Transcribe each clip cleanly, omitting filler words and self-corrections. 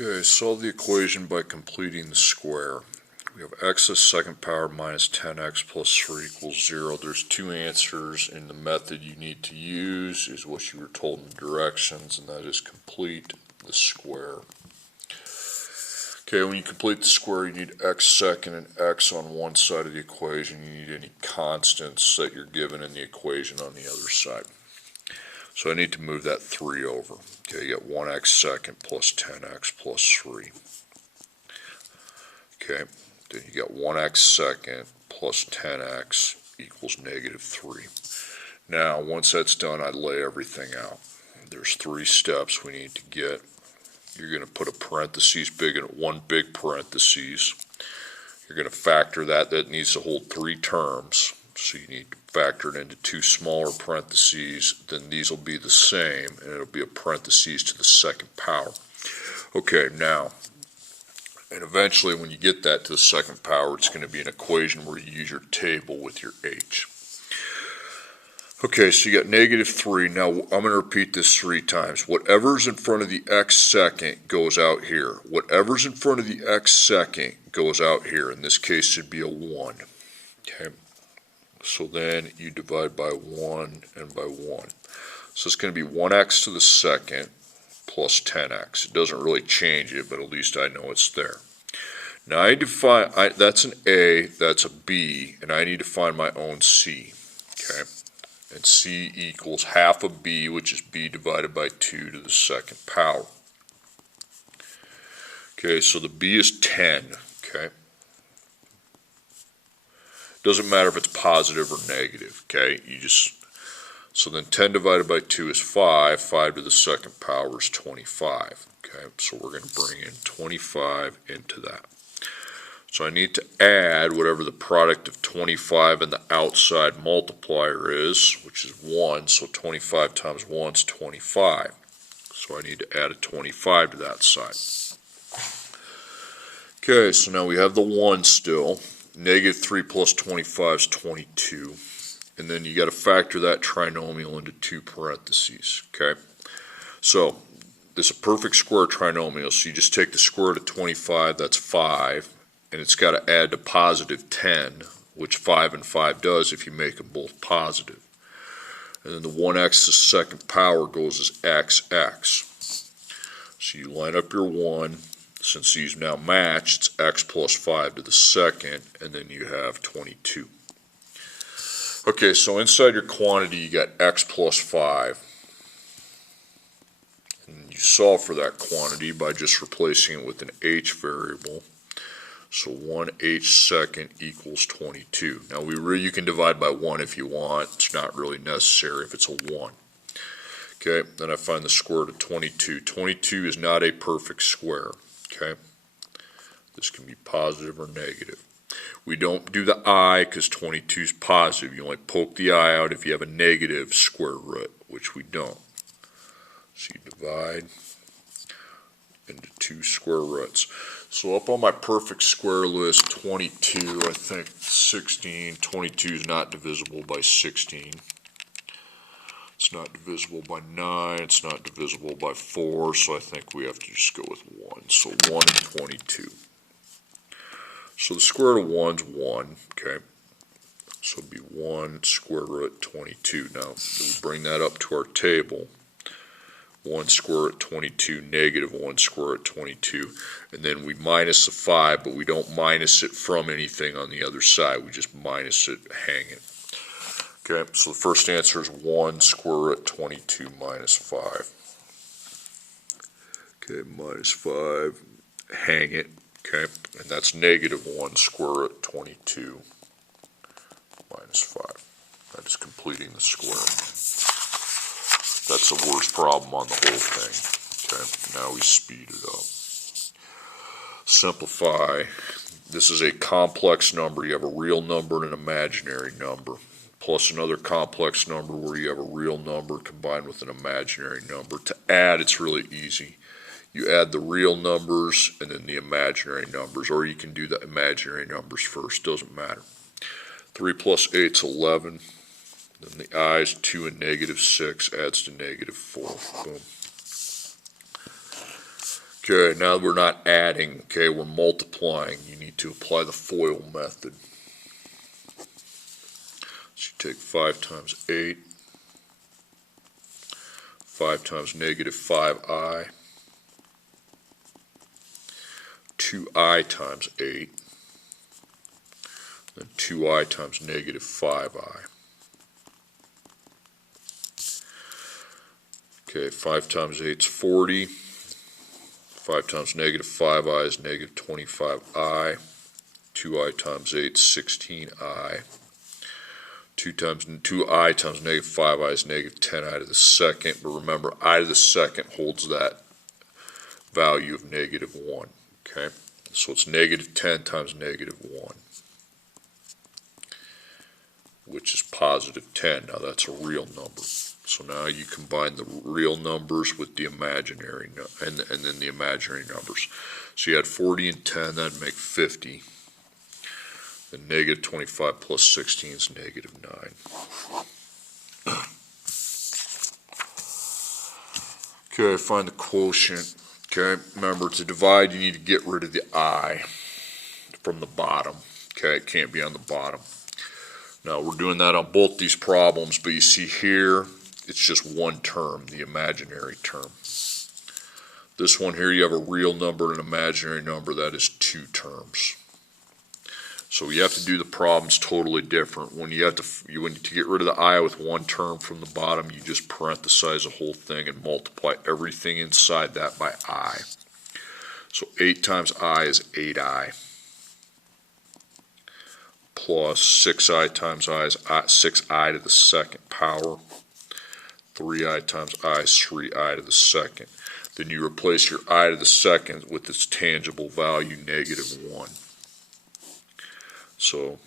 Okay, solve the equation by completing the square. We have x to the second power minus 10x plus 3 equals 0. There's two answers, and the method you need to use is what you were told in the directions, and that is complete the square. Okay, when you complete the square, you need x second and x on one side of the equation. You need any constants that you're given in the equation on the other side. So I need to move that 3 over. Okay, you got 1x second plus 10x plus 3. Okay, then you got 1x second plus 10x equals negative 3. Now, once that's done, I lay everything out. There's 3 steps we need to get. You're going to put a parentheses, one big parentheses. You're going to factor that. That needs to hold 3 terms. So you need to factor it into 2 smaller parentheses. Then these will be the same, and it'll be a parentheses to the second power. Okay, now, and eventually when you get that to the second power, it's going to be an equation where you use your table with your h. Okay, so you got negative 3. Now, I'm going to repeat this 3 times. Whatever's in front of the x second goes out here. Whatever's in front of the x second goes out here. In this case, it should be a 1. Okay, so then you divide by 1 and by 1. So it's going to be 1x to the second plus 10x. It doesn't really change it, but at least I know it's there. Now I need to find, that's an a, that's a b, and I need to find my own c. Okay, and c equals half of b, which is b divided by 2 to the second power. Okay, so the b is 10. Okay, doesn't matter if it's positive or negative. Okay, so then 10 divided by 2 is 5. 5 to the second power is 25. Okay, so we're going to bring in 25 into that. So I need to add whatever the product of 25 and the outside multiplier is, which is 1. So 25 times 1 is 25. So I need to add a 25 to that side. Okay, so now we have the 1 still. Negative 3 plus 25 is 22. And then you got to factor that trinomial into 2 parentheses. Okay, so this is a perfect square trinomial. So you just take the square root of 25, that's 5. And it's got to add to positive 10, which 5 and 5 does if you make them both positive. And then the 1x to the second power goes as xx. So you line up your 1. Since these now match, it's x plus 5 to the second, and then you have 22. Okay, so inside your quantity, you got x plus 5. And you solve for that quantity by just replacing it with an h variable. So 1h second equals 22. Now you can divide by 1 if you want. It's not really necessary if it's a 1. Okay, then I find the square root of 22. 22 is not a perfect square. Okay, this can be positive or negative. We don't do the I because 22 is positive. You only poke the I out if you have a negative square root, which we don't. So you divide into 2 square roots. So up on my perfect square list, 22, I think 16, 22 is not divisible by 16. It's not divisible by 9, it's not divisible by 4, so I think we have to just go with 1. So 1 and 22. So the square root of 1 is 1, okay? So it'd be 1 square root 22. Now, we bring that up to our table. 1 square root 22, negative 1 square root 22, and then we minus the 5, but we don't minus it from anything on the other side. We just minus it hanging. Okay, so the first answer is 1 square root 22 minus 5. Okay, minus 5, hang it. Okay, and that's negative 1 square root 22 minus 5. That is completing the square. That's the worst problem on the whole thing. Okay, now we speed it up. Simplify. This is a complex number. You have a real number and an imaginary number, plus another complex number where you have a real number combined with an imaginary number. To add, it's really easy. You add the real numbers and then the imaginary numbers, or you can do the imaginary numbers first. Doesn't matter. 3 plus 8 is 11. Then the I is 2 and negative 6 adds to negative 4. Boom. Okay, now we're not adding, okay, we're multiplying. You need to apply the FOIL method. So you take 5 times 8, 5 times negative 5i, 2i times 8, then 2i times negative 5i. Okay, 5 times 8 is 40. 5 times negative 5i is negative 25i. 2i times 8 is 16i. 2i times negative 5i is negative 10i to the second. But remember, I to the second holds that value of negative 1. Okay, so it's negative 10 times negative 1, which is positive 10. Now that's a real number. So now you combine the real numbers with the imaginary, and then the imaginary numbers. So you had 40 and 10, that'd make 50. Then negative 25 plus 16 is negative 9. Okay, find the quotient. Okay, remember to divide you need to get rid of the I from the bottom. Okay, it can't be on the bottom. Now we're doing that on both these problems, but you see here, it's just one term, the imaginary term. This one here, you have a real number and an imaginary number, that is 2 terms. So you have to do the problems totally different. When you to get rid of the I with one term from the bottom, you just parenthesize the whole thing and multiply everything inside that by I. So 8 times I is 8I. Plus 6i times I is 6i to the second power. 3i times I is 3i to the second. Then you replace your I to the second with its tangible value, negative 1. So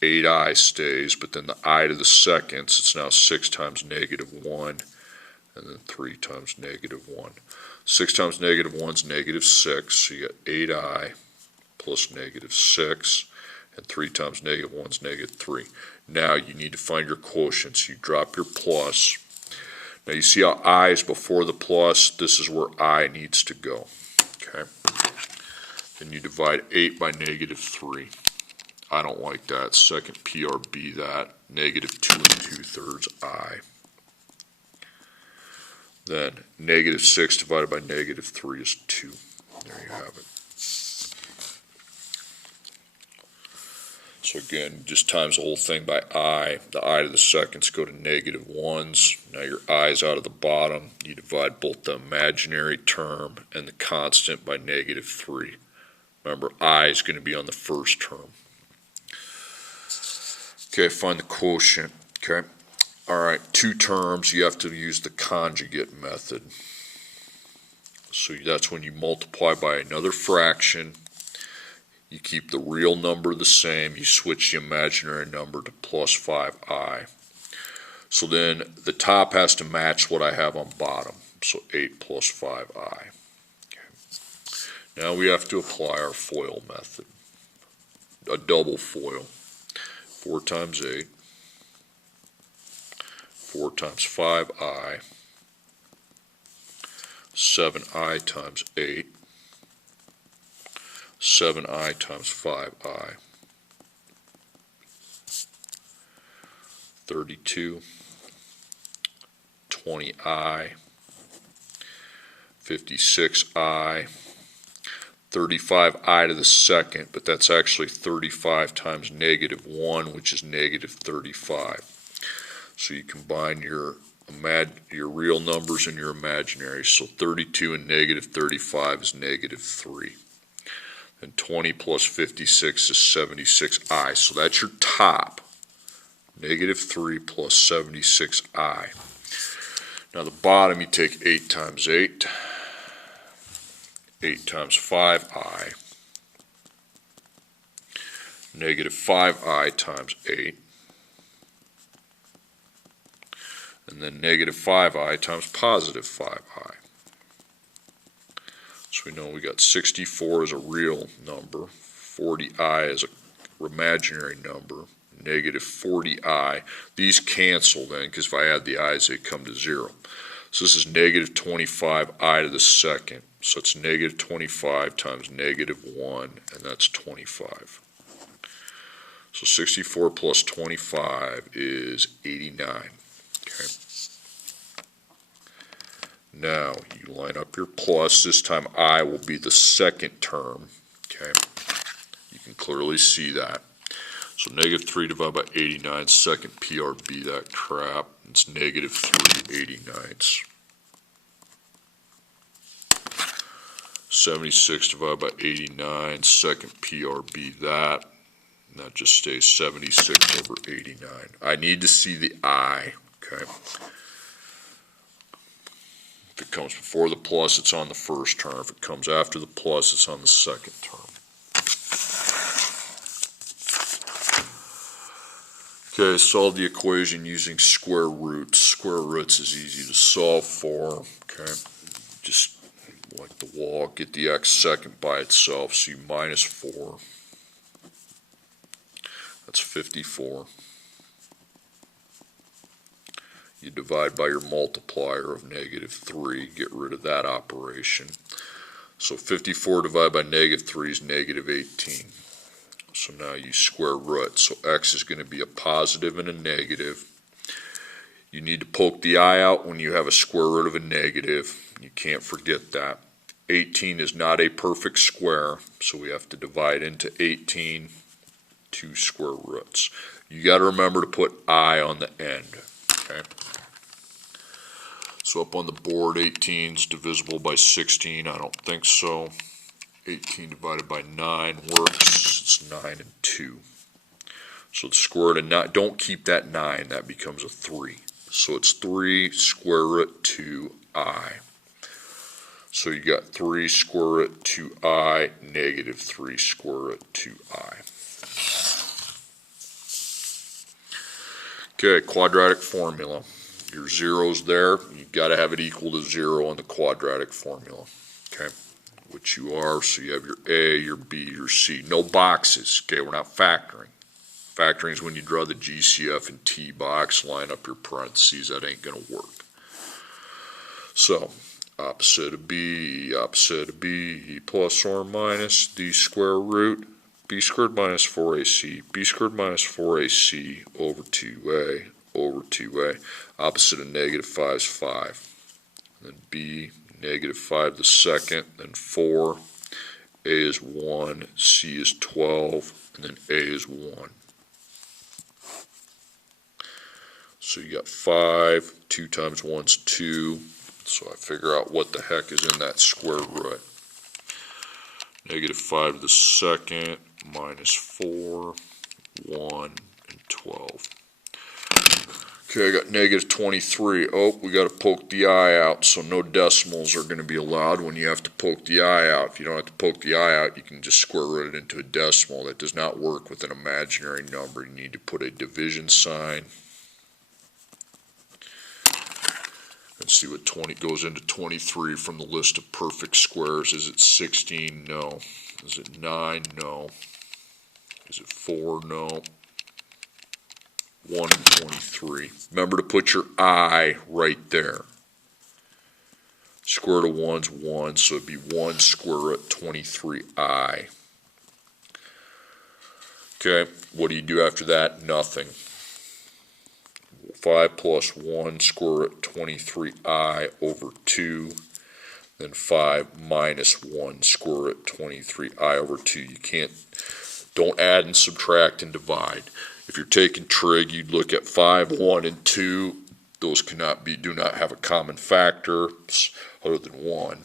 8i stays, but then the I to the seconds, it's now 6 times negative 1, and then 3 times negative 1. 6 times negative 1 is negative 6, so you got 8i plus negative 6, and 3 times negative 1 is negative 3. Now you need to find your quotients. You drop your plus. Now you see how I is before the plus? This is where I needs to go. Okay. Then you divide 8 by negative 3. I don't like that. Second PRB that. Negative 2 2/3 I. Then negative 6 divided by negative 3 is 2. There you have it. So again, just times the whole thing by I. The I to the seconds go to negative 1s. Now your I is out of the bottom. You divide both the imaginary term and the constant by negative 3. Remember, I is going to be on the first term. Okay, find the quotient. Okay. All right, 2 terms, you have to use the conjugate method. So that's when you multiply by another fraction. You keep the real number the same. You switch the imaginary number to plus 5i. So then the top has to match what I have on bottom. So 8 plus 5i. Now we have to apply our FOIL method. A double FOIL. 4 times 8. 4 times 5i. 7i times 8. 7i times 5i. 32. 20i. 56i. 35i to the second, but that's actually 35 times negative 1, which is negative 35. So you combine your real numbers and your imaginary. So 32 and negative 35 is negative 3. And 20 plus 56 is 76i. So that's your top. Negative 3 plus 76i. Now the bottom, you take 8 times 8. 8 times 5i, negative 5i times 8, and then negative 5i times positive 5i. So we know we got 64 as a real number, 40i as an imaginary number, negative 40i. These cancel then, because if I add the i's, they come to 0. So this is negative 25I to the second. So it's negative 25 times negative 1, and that's 25. So 64 plus 25 is 89. Okay. Now you line up your plus. This time I will be the second term. Okay. You can clearly see that. So negative 3 divided by 89, second PRB, that crap. It's negative 3 89ths. 76 divided by 89, second PRB, that. And that just stays 76 over 89. I need to see the I, okay? If it comes before the plus, it's on the first term. If it comes after the plus, it's on the second term. Okay, solve the equation using square roots. Square roots is easy to solve for. Okay, just like the wall, get the x second by itself. So you minus 4. That's 54. You divide by your multiplier of negative 3. Get rid of that operation. So 54 divided by negative 3 is negative 18. So now you square root. So x is going to be a positive and a negative. You need to poke the I out when you have a square root of a negative. You can't forget that. 18 is not a perfect square, so we have to divide into 18 two square roots. You got to remember to put I on the end. Okay. So up on the board, 18 is divisible by 16. I don't think so. 18 divided by 9 works. It's 9 and 2. So the square root of 9, don't keep that 9. That becomes a 3. So it's 3 square root 2I. So you got 3 square root 2I, negative 3 square root 2I. Okay, quadratic formula. Your zero's there. You've got to have it equal to 0 on the quadratic formula. Okay, which you are. So you have your A, your B, your C. No boxes. Okay, we're not factoring. Factoring is when you draw the GCF and T box, line up your parentheses. That ain't going to work. So, opposite of B plus or minus D square root B squared minus 4AC, B squared minus 4AC over 2A over 2A. Opposite of negative 5 is 5. Then B, negative 5 to the second, then 4. A is 1, C is 12, and then A is 1. So you got 5, 2 times 1 is 2. So I figure out what the heck is in that square root. Negative 5 to the second, minus 4, 1, and 12. Okay, I got negative 23. Oh, we got to poke the I out, so no decimals are going to be allowed when you have to poke the I out. If you don't have to poke the I out, you can just square root it into a decimal. That does not work with an imaginary number. You need to put a division sign. Let's see what 20 goes into 23 from the list of perfect squares. Is it 16? No. Is it 9? No. Is it 4? No. 1 and 23. Remember to put your I right there. Square root of 1 is 1, so it'd be 1 square root 23I. Okay, what do you do after that? Nothing. 5 plus 1 square root 23I over 2, then 5 minus 1 square root 23I over 2. You can't, don't add and subtract and divide. If you're taking trig, you'd look at 5, 1, and 2. Those cannot be, do not have a common factor other than 1.